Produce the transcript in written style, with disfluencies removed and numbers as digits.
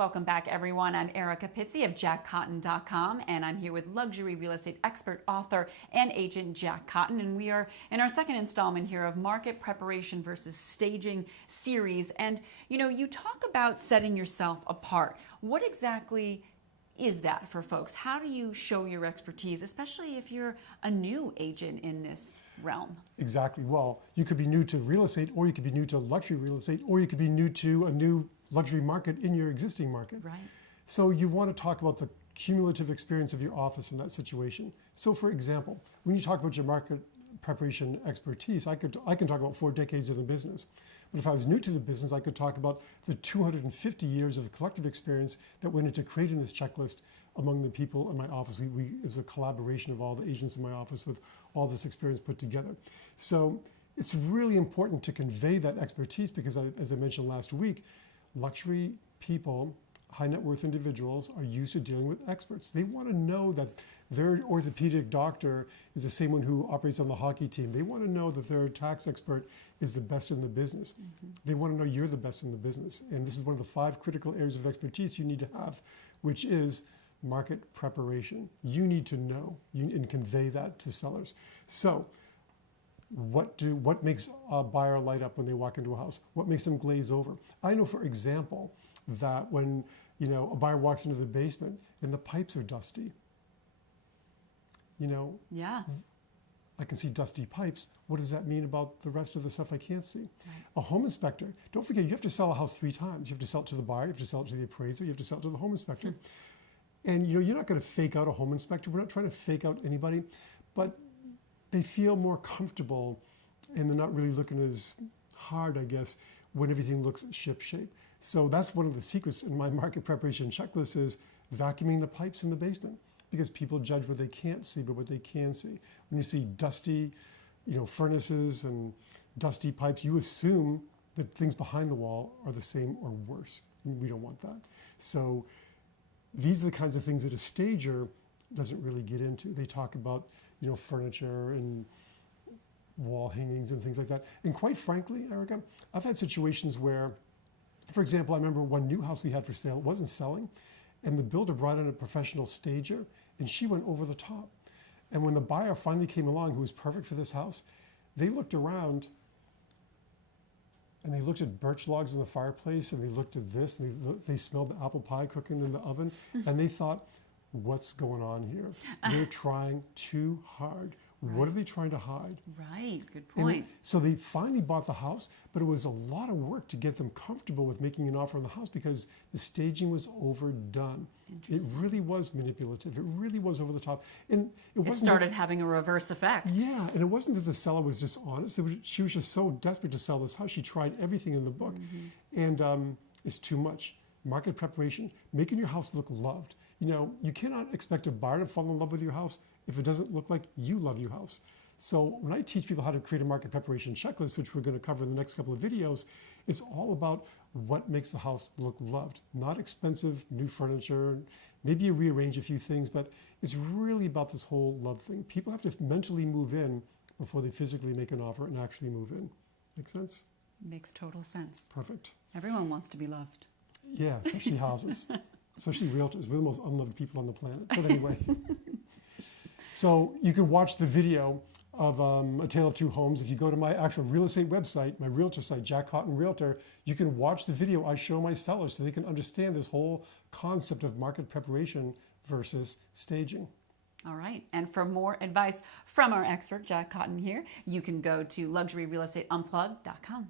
Welcome back, everyone. I'm Erica Pizzi of JackCotton.com, and I'm here with luxury real estate expert, author, and agent Jack Cotton. And we are in our second installment here of Market Preparation versus Staging series. And, you talk about setting yourself apart. What exactly is that for folks? How do you show your expertise, especially if you're a new agent in this realm? Exactly. Well, you could be new to real estate, or you could be new to luxury real estate, or you could be new to a new luxury market in your existing market. Right. So you want to talk about the cumulative experience of your office in that situation. So for example, when you talk about your market preparation expertise, I can talk about 4 decades in the business. But if I was new to the business, I could talk about the 250 years of collective experience that went into creating this checklist among the people in my office. It was a collaboration of all the agents in my office with all this experience put together. So it's really important to convey that expertise because, as I mentioned last week, luxury people, high net worth individuals are used to dealing with experts. They want to know that their orthopedic doctor is the same one who operates on the hockey team. They want to know that their tax expert is the best in the business. They want to know you're the best in the business. And this is one of the 5 critical areas of expertise you need to have, which is market preparation. You need to know and convey that to sellers. So what makes a buyer light up when they walk into a house? What makes them glaze over? I know, for example, that when a buyer walks into the basement and the pipes are dusty, Yeah. I can see dusty pipes. What does that mean about the rest of the stuff I can't see? Right. A home inspector, don't forget, you have to sell a house 3 times. You have to sell it to the buyer, you have to sell it to the appraiser, you have to sell it to the home inspector. And you're not going to fake out a home inspector. We're not trying to fake out anybody, but they feel more comfortable and they're not really looking as hard, I guess, when everything looks ship-shape. So that's one of the secrets in my market preparation checklist is vacuuming the pipes in the basement, because people judge what they can't see, but what they can see. When you see dusty, furnaces and dusty pipes, you assume that things behind the wall are the same or worse. We don't want that. So these are the kinds of things that a stager doesn't really get into. They talk about, furniture and wall hangings and things like that. And quite frankly, Erica, I've had situations where, for example, I remember one new house we had for sale, it wasn't selling, and the builder brought in a professional stager, and she went over the top. And when the buyer finally came along, who was perfect for this house, they looked around, and they looked at birch logs in the fireplace, and they looked at this, and they smelled the apple pie cooking in the oven, and they thought, what's going on here? They're trying too hard. Right. What are they trying to hide? Right, good point. So they finally bought the house, but it was a lot of work to get them comfortable with making an offer on the house because the staging was overdone. It really was manipulative. It really was over the top. And it started having a reverse effect. Yeah, and it wasn't that the seller was dishonest. She was just so desperate to sell this house. She tried everything in the book. And it's too much. Market preparation, making your house look loved. You cannot expect a buyer to fall in love with your house if it doesn't look like you love your house. So when I teach people how to create a market preparation checklist, which we're going to cover in the next couple of videos, it's all about what makes the house look loved. Not expensive new furniture, maybe you rearrange a few things, but it's really about this whole love thing. People have to mentally move in before they physically make an offer and actually move in. Make sense? Makes total sense. Perfect. Everyone wants to be loved. Yeah, especially houses. Especially realtors. We're the most unloved people on the planet. But anyway. So you can watch the video of A Tale of Two Homes. If you go to my actual real estate website, my realtor site, Jack Cotton Realtor, you can watch the video I show my sellers so they can understand this whole concept of market preparation versus staging. All right. And for more advice from our expert, Jack Cotton here, you can go to luxuryrealestateunplug.com.